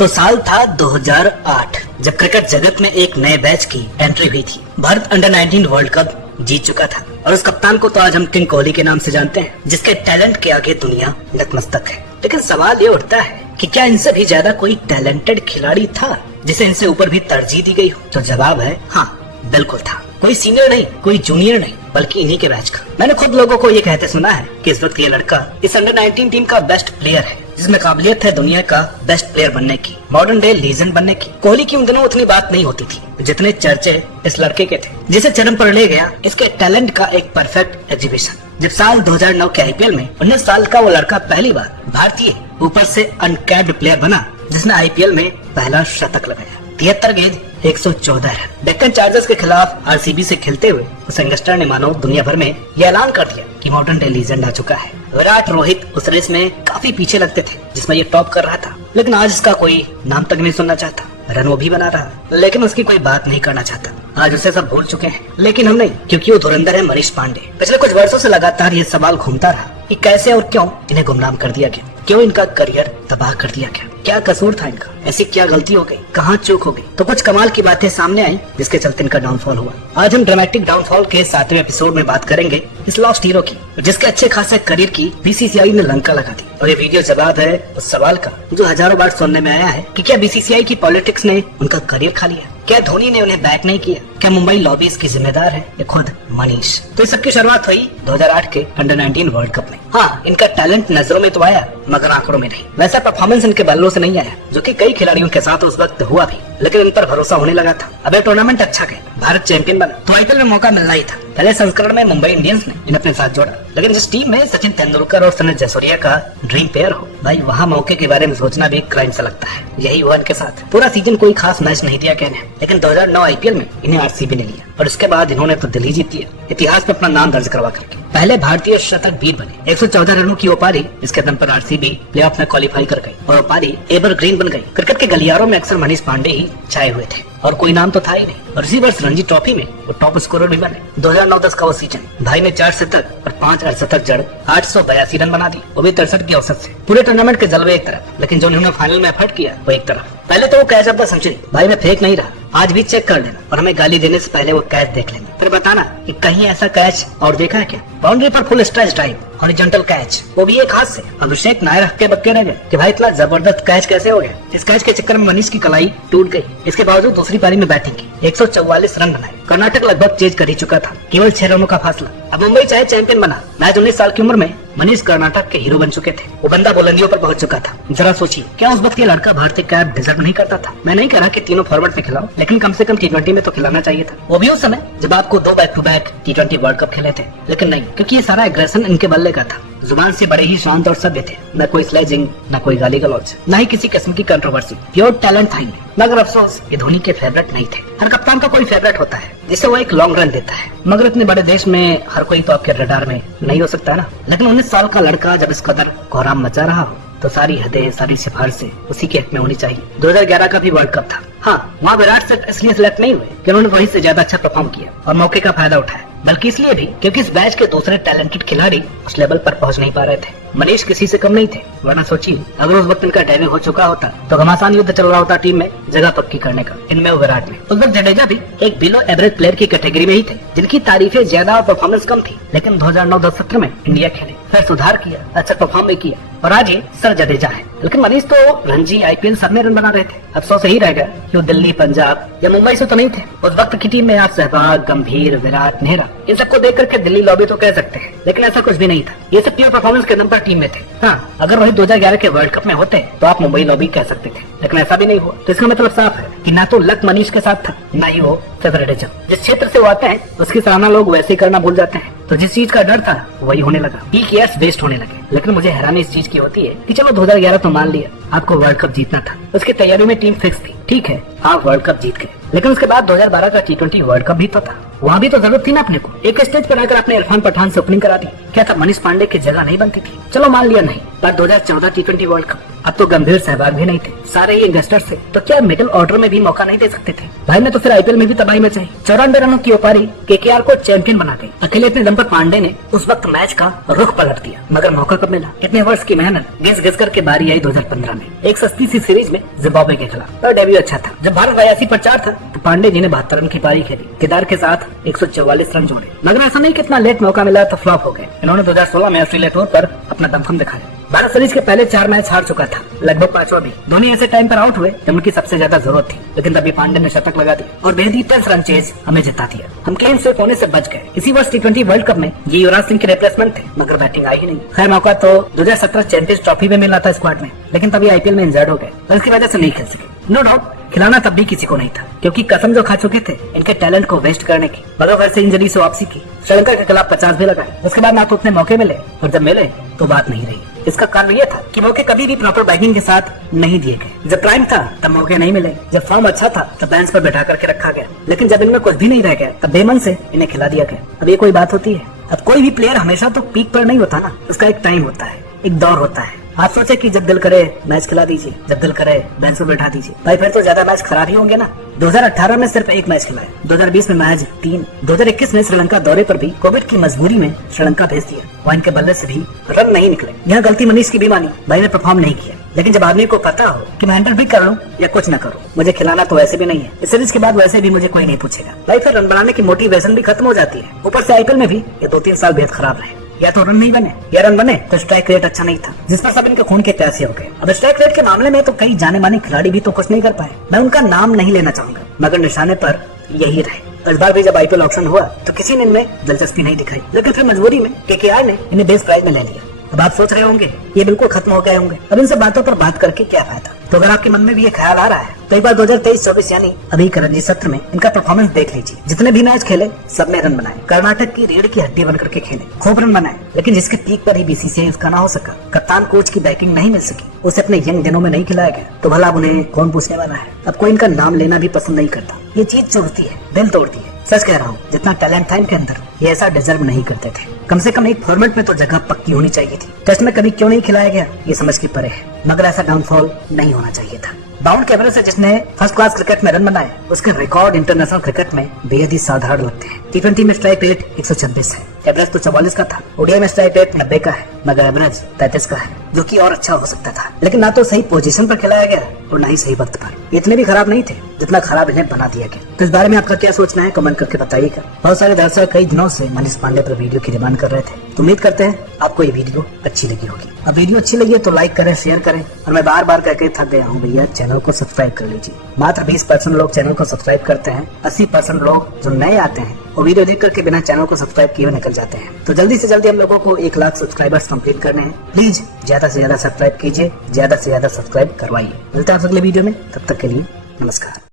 तो साल था 2008 जब क्रिकेट जगत में एक नए बैच की एंट्री हुई थी। भारत अंडर 19 वर्ल्ड कप जीत चुका था और उस कप्तान को तो आज हम किंग कोहली के नाम से जानते हैं, जिसके टैलेंट के आगे दुनिया नतमस्तक है। लेकिन सवाल ये उठता है कि क्या इनसे भी ज्यादा कोई टैलेंटेड खिलाड़ी था जिसे इनसे ऊपर भी तरजीह दी गई हो? तो जवाब है हाँ, बिल्कुल था। कोई सीनियर नहीं, कोई जूनियर नहीं, बल्कि इन्हीं के बैच का। मैंने खुद लोगों को ये कहते सुना है कि इस वक्त ये लड़का इस अंडर 19 टीम का बेस्ट प्लेयर है, जिसमें काबिलियत है दुनिया का बेस्ट प्लेयर बनने की, मॉडर्न डे लीजेंड बनने की। कोहली की उन दिनों उतनी बात नहीं होती थी जितने चर्चे इस लड़के के थे, जिसे चरम पर ले गया इसके टैलेंट का एक परफेक्ट एग्जीबिशन। जब साल 2009 के आईपीएल में 19 साल का वो लड़का पहली बार भारतीय ऊपर से अनकैप्ड प्लेयर बना, जिसने आईपीएल में पहला शतक लगाया। 73 गेंद 114 रन। डेक्कन चार्जर्स के खिलाफ आरसीबी से खेलते हुए उस यंगस्टर ने मानो दुनिया भर में ये ऐलान कर दिया कि मॉडर्न डे लीजेंड आ चुका है। विराट, रोहित उस रेस में काफी पीछे लगते थे जिसमें ये टॉप कर रहा था, लेकिन आज इसका कोई नाम तक नहीं सुनना चाहता। रन वो भी बना रहा, लेकिन उसकी कोई बात नहीं करना चाहता। आज उसे सब भूल चुके हैं, लेकिन हम नहीं, क्योंकि वो धुरंधर है मनीष पांडे। पिछले कुछ वर्षों से लगातार ये सवाल घूमता रहा कि कैसे और क्यों इन्हें गुमनाम कर दिया गया, क्यों इनका करियर तबाह कर दिया गया, क्या कसूर था इनका, ऐसी क्या गलती हो गई, कहाँ चूक हो गई। तो कुछ कमाल की बातें सामने आई जिसके चलते इनका डाउनफॉल हुआ। आज हम ड्रामेटिक डाउनफॉल के 7वें एपिसोड में बात करेंगे इस लॉस्ट हीरो की, जिसके अच्छे खासे करियर की बीसीसीआई ने लंका लगा दी। और ये वीडियो जवाब है उस सवाल का जो हजारों बार सुनने में आया है कि क्या बीसीसीआई की पॉलिटिक्स ने उनका करियर खा लिया, क्या धोनी ने उन्हें बैक नहीं किया, क्या मुंबई लॉबी इसकी जिम्मेदार है या खुद मनीष। तो इस सब की शुरुआत हुई 2008 के अंडर 19 वर्ल्ड कप में। हाँ, इनका टैलेंट नजरों में तो आया, मगर आंकड़ों में नहीं। वैसा परफॉर्मेंस इनके बल्लों से नहीं आया, जो कि कई खिलाड़ियों के साथ उस वक्त हुआ भी, लेकिन इन पर भरोसा होने लगा था। अब ये टूर्नामेंट अच्छा गया, भारत चैंपियन बना, तो आईपीएल में मौका मिलना ही था। पहले संस्करण में मुंबई इंडियंस ने इन्हें अपने साथ जोड़ा, लेकिन जिस टीम में सचिन तेंदुलकर और सुनील जयसूर्या का ड्रीम पेयर हो, भाई वहाँ मौके के बारे में सोचना भी एक क्राइम सा लगता है। यही हुआ इनके साथ। पूरा सीजन कोई खास मैच नहीं दिया कहने, लेकिन 2009 आईपीएल में इन्हें आरसीबी ने लिया और उसके बाद इन्होंने तो दिल्ली जीत दिया, इतिहास में अपना नाम दर्ज करवा करके पहले भारतीय शतक वीर बने। 114 रनों की ओपारी, इसके दम पर आरसीबी प्लेऑफ में क्वालिफाई कर गई और ओपारी एवरग्रीन बन गई। क्रिकेट के गलियारों में अक्सर मनीष पांडे ही छाए हुए थे और कोई नाम तो था ही नहीं। और इसी वर्ष रणजी ट्रॉफी में वो टॉप स्कोरर भी बने। 2009-10 का वो सीजन भाई ने 4 शतक और 5 अर्धशतक जड़ 882 रन बना दी, वो भी 63 की औसत से। पूरे टूर्नामेंट के जलवे एक तरफ, लेकिन जो उन्होंने फाइनल में एफर्ट किया वो एक तरफ। पहले तो वो कैच ऑफ द सेंचुरी, भाई मैं फेंक नहीं रहा, आज भी चेक कर लेना और हमें गाली देने से पहले वो कैच देख लेना, फिर बताना कि कहीं ऐसा कैच और देखा है क्या। बाउंड्री पर full stretch drive, horizontal catch, वो भी एक हाथ से। अभिषेक नायर हक के बक्के रह गए कि भाई इतना जबरदस्त कैच कैसे हो गया। इस कैच के चक्कर में मनीष की कलाई टूट गई। इसके बावजूद दूसरी पारी में बैटिंग की, 144 रन बनाए। कर्नाटक लगभग चेज कर ही चुका था, केवल 6 रनों का फासला। अब मुंबई चाहे चैंपियन बना, मैच 19 साल की उम्र में मनीष कर्नाटक के हीरो बन चुके थे। वो बंदा बुलंदियों पर पहुंच चुका था। जरा सोचिए, क्या उस वक्त ये लड़का भारतीय कैप डिजर्व नहीं करता था? मैं नहीं कह रहा कि तीनों फॉर्मेट में खिलाओ, लेकिन कम से कम T20 में तो खिलाना चाहिए था। वो भी उस समय जब आपको 2 back to back T20 world cup खेले थे, लेकिन नहीं, क्योंकि ये सारा एग्रेशन इनके बल्ले का था। जुबान से बड़े ही शांत और सभ्य थे, न कोई स्लेजिंग, न कोई गाली गलौज, न ही किसी किस्म की कंट्रोवर्सी। प्योर टैलेंट था इनमें। मगर अफसोस ये धोनी के फेवरेट नहीं थे। हर कप्तान का कोई फेवरेट होता है जिसे वो एक लॉन्ग रन देता है, मगर इतने बड़े देश में हर कोई तो आपके रडार में नहीं हो सकता ना। लेकिन 19 साल का लड़का जब इस कदर कोहराम मचा रहा हो, तो सारी हदें, सारी सिफारिशें उसी के हक में होनी चाहिए। 2011 का भी वर्ल्ड कप था। हाँ, वहाँ विराट से इसलिए सिलेक्ट नहीं हुए कि उन्होंने वहीं से ज्यादा अच्छा परफॉर्म किया और मौके का फायदा उठाया, बल्कि इसलिए भी क्योंकि इस बैच के दूसरे टैलेंटेड खिलाड़ी उस लेवल पर पहुंच नहीं पा रहे थे। मनीष किसी से कम नहीं थे, वरना सोचिए अगर उस वक्त इनका डेब्यू हो चुका होता तो घमासान युद्ध चल रहा होता टीम में जगह पक्की करने का, इनमें विराट में। उस वक्त जडेजा भी एक बिलो एवरेज प्लेयर की कैटेगरी में ही थे, जिनकी तारीफें ज्यादा और परफॉर्मेंस कम थी। लेकिन 2009-10 सत्र में इंडिया खेले, फिर सुधार किया, अच्छा परफॉर्म भी किया और आज ये सर जडेजा है। लेकिन मनीष तो रणजी, आईपीएल सब में रन बना रहे थे। अफसोस यही रह गया कि वो दिल्ली, पंजाब या मुंबई से तो नहीं थे। उस वक्त की टीम में आप सहवाग, गंभीर, विराट, नेहरा, इन सबको देख करके दिल्ली लॉबी तो कह सकते हैं, लेकिन ऐसा कुछ भी नहीं था। ये सब प्योर परफॉर्मेंस के दम पर टीम में थे। हाँ, अगर वही 2011 के वर्ल्ड कप में होते तो आप मुंबई लॉबी कह सकते थे, लेकिन ऐसा भी नहीं हुआ। तो इसका मतलब साफ है कि ना तो लक मनीष के साथ था, ना ही वो फेवरेटिज्म। जिस क्षेत्र से वो आते हैं उसकी सराहना लोग वैसे ही करना भूल जाते हैं। तो जिस चीज का डर था वही होने लगा, पीक ईयर्स वेस्ट होने लगे। लेकिन मुझे हैरानी इस चीज की होती है कि चलो 2011 तो मान लिया, आपको वर्ल्ड कप जीतना था, उसकी तैयारी में टीम फिक्स थी, ठीक है, आप वर्ल्ड कप जीत गए, लेकिन उसके बाद 2012 का T20 वर्ल्ड कप भी तो था। वहाँ भी तो जरूरत थी ना अपने को। एक स्टेज पर आकर आपने इरफान पठान से ओपनिंग करा दी, क्या था मनीष पांडे की जगह नहीं बनती थी? चलो मान लिया नहीं, पर 2014 T20 वर्ल्ड कप अब तो गंभीर सहवाग भी नहीं थे, सारे ही यंगस्टर्स थे, तो क्या मिडिल ऑर्डर में भी मौका नहीं दे सकते थे? भाई ने तो फिर आईपीएल में भी तबाही मचाई। 94 रनों की ओपारी केकेआर को चैंपियन बना गई। अकेले अपने दम पर पांडे ने उस वक्त मैच का रुख पलट दिया, मगर मौका कब मिला? इतने वर्ष की मेहनत घिस घिस करके बारी आई 2015 में एक सस्ती सी सीरीज में जिम्बाब्वे के खिलाफ, और डेब्यू अच्छा था। जब भारत 82 पर 4 था तो पांडे जी ने 72 रन की पारी खेली, केदार के साथ 144 रन जोड़े, मगर ऐसा नहीं कि इतना लेट मौका मिला तो फ्लॉप हो गए। इन्होंने 2016 में ऑस्ट्रेलिया टूर पर अपना दमखम दिखाया। भारत सीरीज के पहले 4 मैच हार चुका था, लगभग 5वां भी। धोनी ऐसे टाइम पर आउट हुए जब उनकी सबसे ज्यादा जरूरत थी, लेकिन तभी पांडे ने शतक लगा दिया और बेहद 10 रन चेज हमें जिता दिया। हम क्लीन स्वीप होने से बच गए। इसी वर्ष T20 वर्ल्ड कप में ये युवराज सिंह के रिप्लेसमेंट थे, मगर बैटिंग आई ही नहीं। खैर मौका तो 2017 चैंपियंस ट्रॉफी में मिला था स्क्वाड में, लेकिन तभी आईपीएल में इंजर्ड हो गए और इसकी वजह से नहीं खेल सके। नो डाउट खिलाना तब भी किसी को नहीं था, क्योंकि कसम जो खा चुके थे इनके टैलेंट को वेस्ट करने की। मगर घर से इंजरी से वापसी की, श्रीलंका के खिलाफ 50 भी लगाए। उसके बाद ना तो उतने मौके मिले, और जब मिले तो बात नहीं रही। इसका कारण ये था कि मौके कभी भी प्रॉपर बैटिंग के साथ नहीं दिए गए। जब प्राइम था तब मौके नहीं मिले, जब फॉर्म अच्छा था तब बेंच पर बैठा करके रखा गया, लेकिन जब इनमें कुछ भी नहीं रह गया तब बेमन से इन्हें खिला दिया गया। अब ये कोई बात होती है? अब कोई भी प्लेयर हमेशा तो पीक पर नहीं होता ना, उसका एक टाइम होता है, एक दौर होता है। आप सोचे कि जब दिल करे मैच खिला दीजिए, जब दिल करे बेंच पर बैठा दीजिए, भाई फिर तो ज्यादा मैच खराब ही होंगे ना। 2018 में सिर्फ 1 मैच खिलाया, 2020 में मैच 3, 2021 में श्रीलंका दौरे पर भी कोविड की मजबूरी में श्रीलंका भेज दिया। वहाँ इनके बल्ले से भी रन नहीं निकले। यहाँ गलती मनीष की भी मानी, भाई ने परफॉर्म नहीं किया। लेकिन जब आदमी को पता हो कि मैं हैंडल भी कर लूं या कुछ न करूं, मुझे खिलाना तो वैसे भी नहीं है, इस सीरीज के बाद वैसे भी मुझे कोई नहीं पूछेगा, भाई फिर रन बनाने की मोटिवेशन भी खत्म हो जाती है। ऊपर से आईपीएल में भी ये 2-3 साल बेहद खराब रहे। या तो रन नहीं बने, या रन बने तो स्ट्राइक रेट अच्छा नहीं था, जिस पर सब इनके खून के प्यासे हो गए। अब स्ट्राइक रेट के मामले में तो कई जाने माने खिलाड़ी भी तो कुछ नहीं कर पाए। मैं उनका नाम नहीं लेना चाहूंगा, मगर निशाने पर यही रहे। इस बार भी जब आईपीएल ऑप्शन हुआ तो किसी ने इनमें दिलचस्पी नहीं दिखाई, लेकिन फिर मजबूरी में केकेआर ने इन्हें बेस्ट प्राइस में ले लिया। अब आप सोच रहे होंगे ये बिल्कुल खत्म हो गए होंगे, अब इनसे बातों पर बात करके क्या फायदा? तो अगर आपके मन में भी ये ख्याल आ रहा है तो एक बार 2023-24 यानी अभी के रणजी सत्र में इनका परफॉर्मेंस देख लीजिए। जितने भी मैच खेले सब में रन बनाए, कर्नाटक की रीढ़ की हड्डी बनकर के खेले, खूब रन बनाए, लेकिन जिसके पीक पर ही बीसीसीआई उसका ना हो सका, कप्तान कोच की बैकिंग नहीं मिल सकी, उसे अपने यंग दिनों में नहीं खिलाया गया, तो भला अब उन्हें कौन पूछने वाला है? अब कोई इनका नाम लेना भी पसंद नहीं करता। ये चीज चुभती है, दिल तोड़ती है। सच कह रहा हूँ, जितना टैलेंट था इनके अंदर ये ऐसा डिजर्व नहीं करते थे। कम से कम एक फॉर्मेट में तो जगह पक्की होनी चाहिए थी। टेस्ट में कभी क्यों नहीं खिलाया गया ये समझ के परे है, मगर ऐसा डाउनफॉल नहीं होना चाहिए था। बाउंड के एवरेज से जिसने फर्स्ट क्लास क्रिकेट में रन बनाए, उसके रिकॉर्ड इंटरनेशनल क्रिकेट में बेहद ही साधारण लगते हैं। T20 में स्ट्राइक रेट 126 है, एवरेज तो 44 का था। ओडीआई में स्ट्राइक रेट 90 का है, मगर एवरेज 33 का है, जो कि और अच्छा हो सकता था। लेकिन ना तो सही पोजीशन पर खिलाया गया और ना ही सही वक्त पर। इतने भी खराब नहीं थे जितना खराब इन्हें बना दिया गया। तो इस बारे में आपका क्या सोचना है कमेंट करके बताइएगा। बहुत सारे दर्शक कई दिनों से मनीष पांडे पर वीडियो की डिमांड कर रहे थे, तो उम्मीद करते हैं आपको ये वीडियो अच्छी लगी होगी। अब वीडियो अच्छी लगी है तो लाइक करें, शेयर करें, और मैं बार बार कहकर थक गया हूँ भैया, चैनल को सब्सक्राइब कर लीजिए। मात्र 20% लोग चैनल को सब्सक्राइब करते हैं, 80% लोग जो नए आते हैं वो वीडियो देख करके बिना चैनल को सब्सक्राइब किए निकल जाते हैं। तो जल्दी से जल्दी हम लोगों को 1 लाख सब्सक्राइबर्स कंप्लीट करने हैं। प्लीज ज्यादा से ज्यादा सब्सक्राइब कीजिए, ज्यादा से ज्यादा सब्सक्राइब करवाइए। मिलते हैं आप अगले वीडियो में, तब तक के लिए नमस्कार।